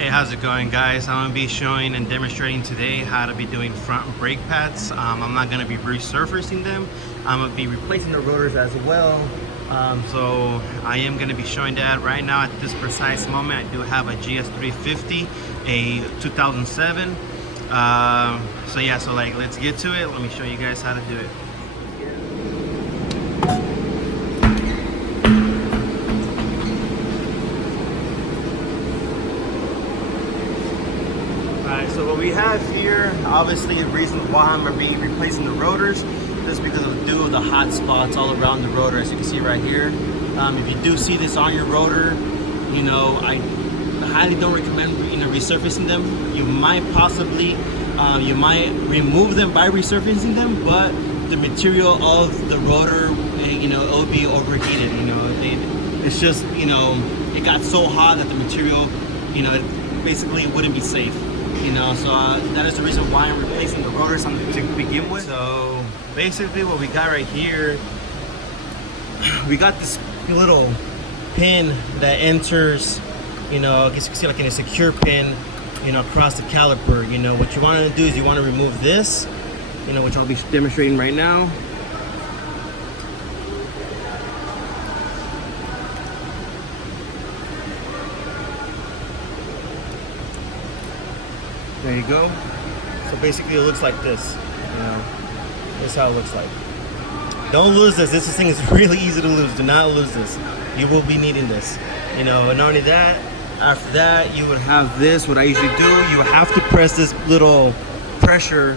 Hey, how's it going, guys? I'm gonna be showing and demonstrating today how to be doing front brake pads. I'm not gonna be resurfacing them. I'm gonna be replacing the rotors as well. So I am gonna be showing that right now at this precise moment. I do have a GS 350, a 2007. So yeah, so like, let's get to it. Let me show you guys how to do it. So what we have here, obviously the reason why I'm going to be replacing the rotors is because of the hot spots all around the rotor, as you can see right here. If you do see this on your rotor, you know, I highly don't recommend resurfacing them. You might possibly, you might remove them by resurfacing them, but the material of the rotor, you know, it'll be overheated. You know, it's just, you know, it got so hot that the material, you know, it basically wouldn't be safe. You know, so that is the reason why I'm replacing the rotors to begin with. So basically what we got right here, we got this little pin that enters, you know, I guess you can see like in a secure pin, you know, across the caliper. You know, what you want to do is you want to remove this, you know, which I'll be demonstrating right now. There you go. So basically it looks like this, you know, this is how it looks like. Don't lose this. This thing is really easy to lose. Do not lose this. You will be needing this, you know. And not only that, after that you would have this. What I usually do, you have to press this little pressure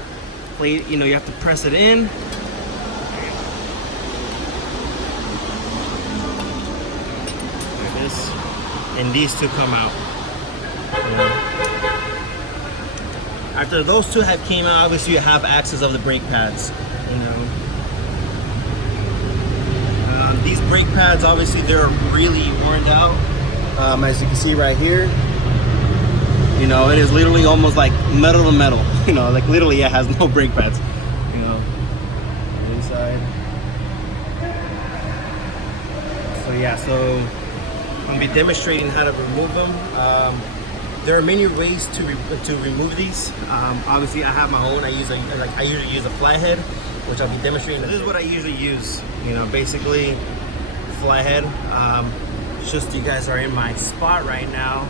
plate, you know, you have to press it in. Like this, and these two come out, you know. After those two have came out, obviously you have access of the brake pads, you know. These brake pads, obviously they're really worn out. As you can see right here, you know, it is literally almost like metal to metal, you know, like literally it has no brake pads, you know, inside. So yeah, so I'm gonna be demonstrating how to remove them. There are many ways to remove these. Obviously, I have my own. I usually use a flathead, which I'll be demonstrating. This is what I usually use. You know, basically, flathead. It's just you guys are in my spot right now.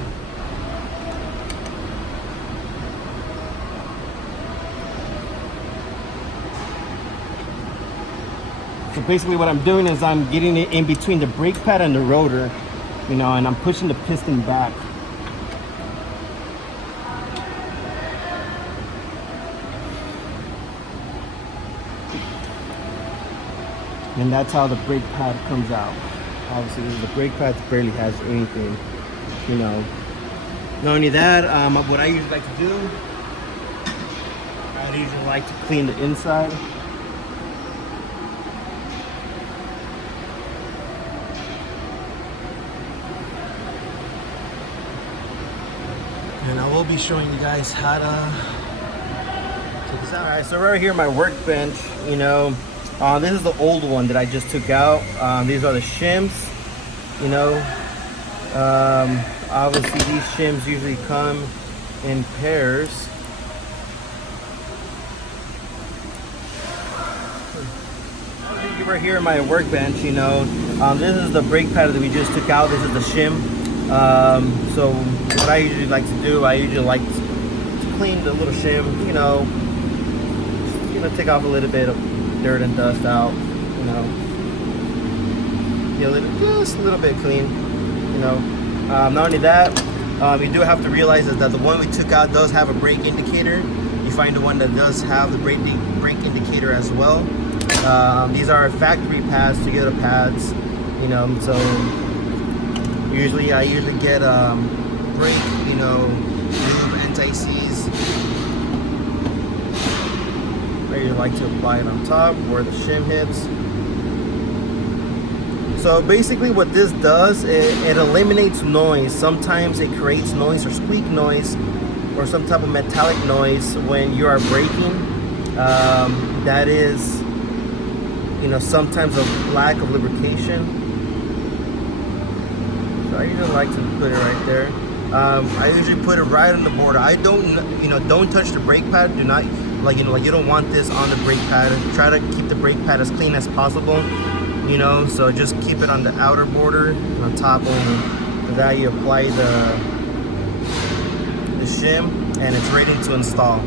So basically, what I'm doing is I'm getting it in between the brake pad and the rotor, you know, and I'm pushing the piston back. And that's how the brake pad comes out. Obviously, the brake pad barely has anything, you know. Not only that, what I usually like to do, I usually like to clean the inside. And I will be showing you guys how to take this out. All right, so right here, my workbench, you know. This is the old one that I just took out. These are the shims, you know. Obviously these shims usually come in pairs. Right here in my workbench, you know, this is the brake pad that we just took out. This is the shim. So what I usually like to do, I usually like to clean the little shim, you know, take off a little bit of dirt and dust out, you know, just a little bit clean, you know. Not only that, you do have to realize that the one we took out does have a brake indicator. You find the one that does have the brake indicator as well. These are factory pads, together pads, you know. So I usually get brake, you know, anti-seize. I like to apply it on top where the shim hits. So basically what this does, it eliminates noise. Sometimes it creates noise or squeak noise or some type of metallic noise when you are braking. That is, you know, sometimes a lack of lubrication. So I usually like to put it right there. I usually put it right on the border. I don't touch the brake pad. Do not, you don't want this on the brake pad. Try to keep the brake pad as clean as possible, so just keep it on the outer border and on top only. For that, you apply the shim and it's ready to install.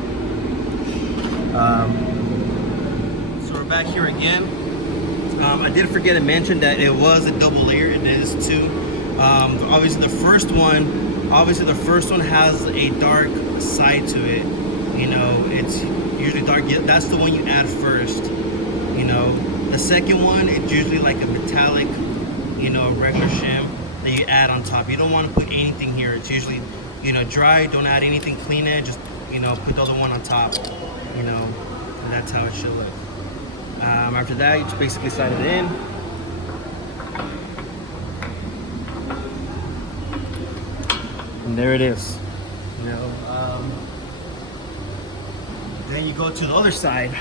So we're back here again. I did forget to mention that it was a double layer. It is too. Obviously the first one has a dark side to it. It's usually dark. That's the one you add first. The second one, it's usually like a metallic, regular shim that you add on top. You don't want to put anything here. It's usually, dry. Don't add anything. Clean it. Just, put the other one on top. And that's how it should look. After that, you just basically slide it in. And there it is. Then you go to the other side.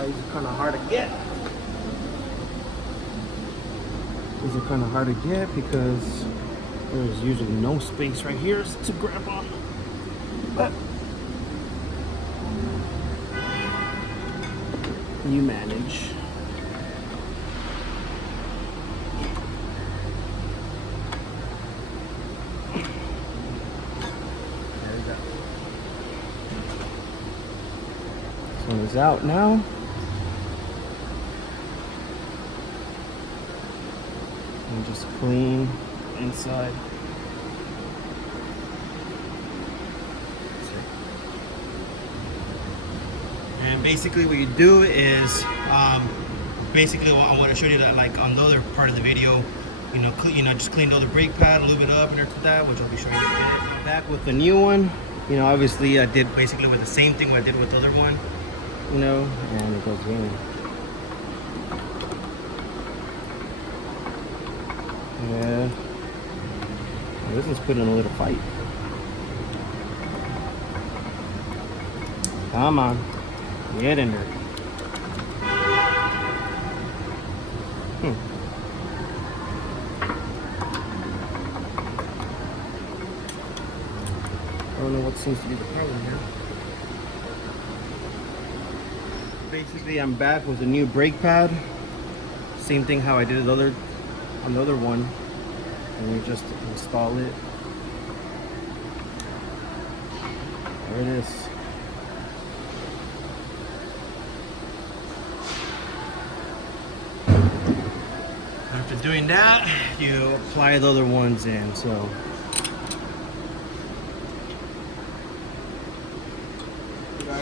These are kind of hard to get. These are kind of hard to get because there's usually no space right here to grab on. But you manage. There we go. This one is out now. And just clean inside. And basically what you do is, basically what I'm going to show you that, like on the other part of the video, just clean the other brake pad, lube it up and everything like that, which I'll be showing you in a minute. Back with the new one, obviously I did basically with the same thing what I did with the other one, and it goes in. Yeah, this one's putting a little fight. Come on, get in there. I don't know what seems to be the problem here. Basically, I'm back with a new brake pad. Same thing how I did it on the other one, and you just install it. There it is. After doing that, you apply the other ones in. So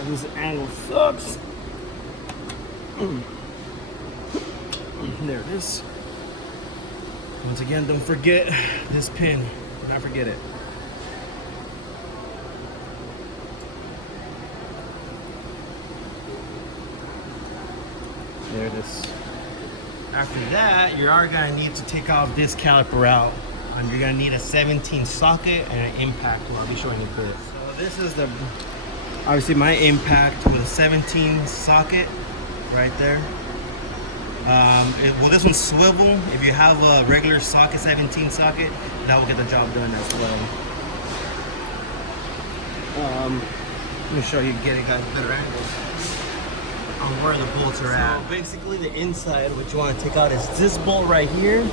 this angle sucks. There it is. Once again, don't forget this pin. Do not forget it. There it is. After that, you are going to need to take off this caliper out. You're going to need a 17 socket and an impact. Well, I'll be showing you this. So this is obviously my impact with a 17 socket right there. Well, this one's swivel. If you have a regular socket, 17 socket, that will get the job done as well. Let me show you, get it guys better angle on where the bolts are at. So basically the inside, what you want to take out is this bolt right here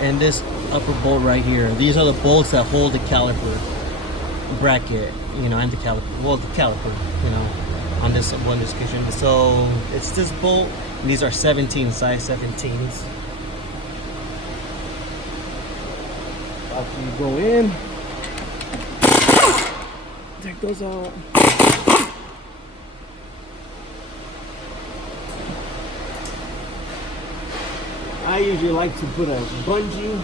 and this upper bolt right here. These are the bolts that hold the caliper bracket, and the caliper, well, the caliper, on this one occasion. So it's this bolt. These are 17, size 17s. After you go in, take those out. I usually like to put a bungee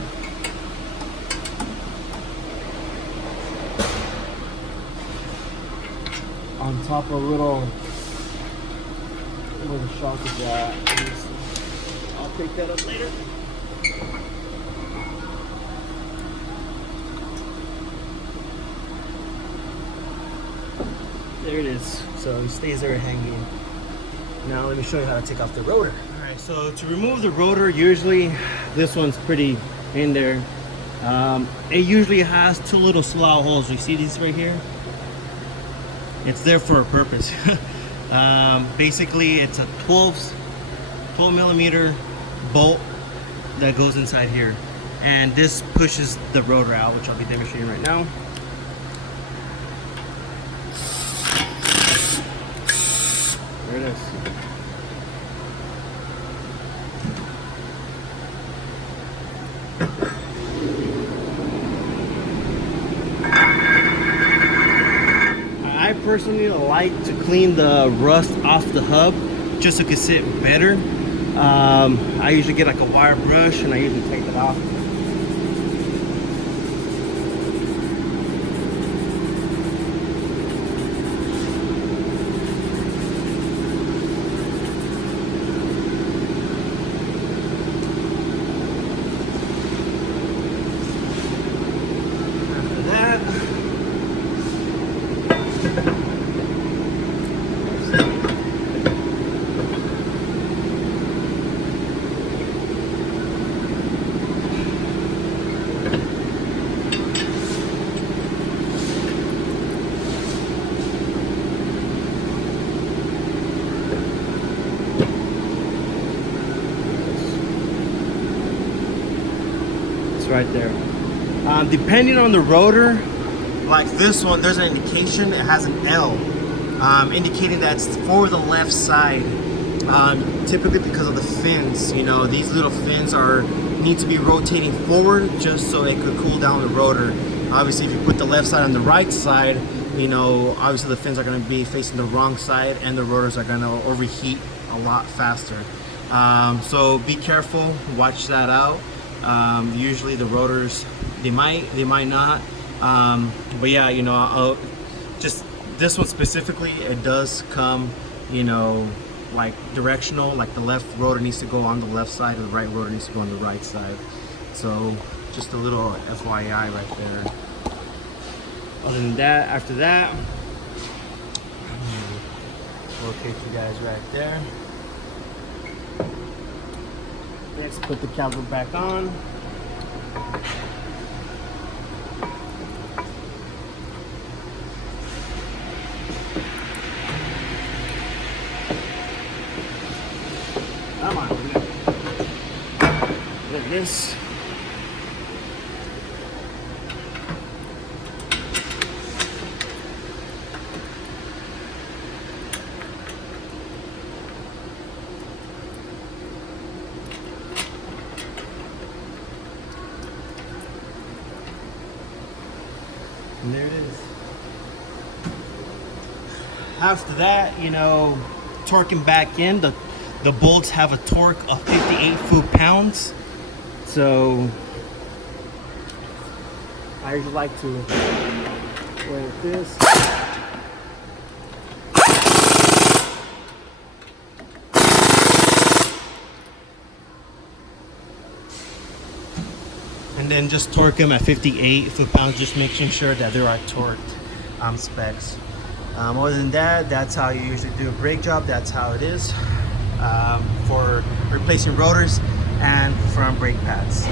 on top of where the shock is at. I'll pick that up later. There it is. So it stays there hanging. Now let me show you how to take off the rotor. Alright, So to remove the rotor, usually this one's pretty in there. It usually has two little slough holes. You see these right here? It's there for a purpose. Basically, it's a 12 millimeter bolt that goes inside here, and this pushes the rotor out, which I'll be demonstrating right now. There it is. I personally like to clean the rust off the hub just so it can sit better. I usually get like a wire brush and I usually take it off. After that, right there. Depending on the rotor, like this one, there's an indication, it has an L, indicating that's for the left side. Typically because of the fins, you know, these little fins need to be rotating forward just so it could cool down the rotor. Obviously, if you put the left side on the right side, you know, obviously the fins are going to be facing the wrong side and the rotors are going to overheat a lot faster. So be careful, watch that out. Usually the rotors, they might not, but yeah, you know, just this one specifically, it does come, you know, like directional, like the left rotor needs to go on the left side and the right rotor needs to go on the right side. So just a little FYI right there. Other than that, after that, locate you guys right there. Let's put the caliper back on. Come on. Look at this. And there it is. After that, you know, torquing back in, the bolts have a torque of 58 foot-pounds. So I usually like to work this. And then just torque them at 58 foot-pounds, just making sure that there are torqued specs. Other than that, that's how you usually do a brake job. That's how it is for replacing rotors and front brake pads.